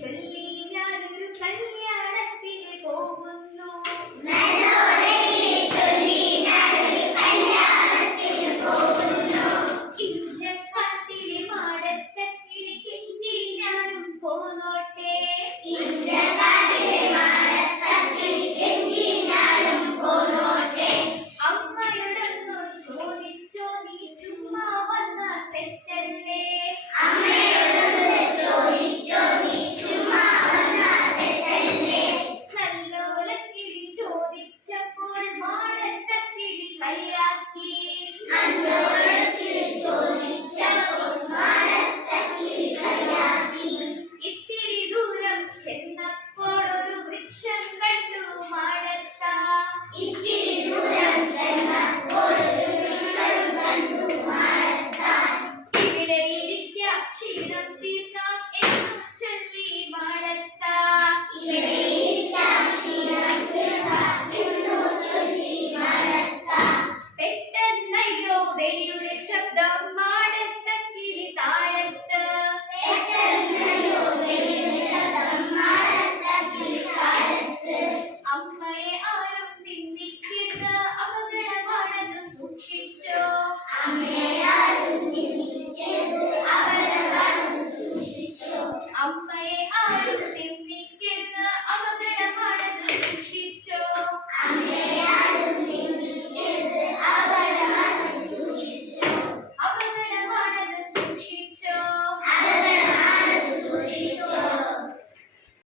ചൊല്ലി ഞാനൊരു കല്യാണത്തിന് പോകുന്നു. ഇഞ്ചക്കാട്ടിലെ മാടത്തക്കിളി കെഞ്ചി ഞാനും പോന്നോട്ടെ. അമ്മയോടൊന്നു ചോദിച്ചോ നീ ചുമ്മാ വന്ന തെറ്റല്ലേ? നല്ലോലക്കിളി ചോദിച്ചപ്പോൾ മാടത്തക്കിളി കളിയാക്കി. ഇത്തിരി ദൂരം ചെന്നപ്പോൾ ഒരു വൃക്ഷം കണ്ടു മാടത്ത. ഇവിടെ ഇരിക്കാം ക്ഷീണം തീർക്കാം എന്നു ചൊല്ലി മാടത്ത. പെട്ടെന്നയ്യോ വെടിയുടെ ശബ്ദം മാടത്തക്കിളി താഴത്ത്. അമ്മയെ ആരും നിന്ദിക്കരുത്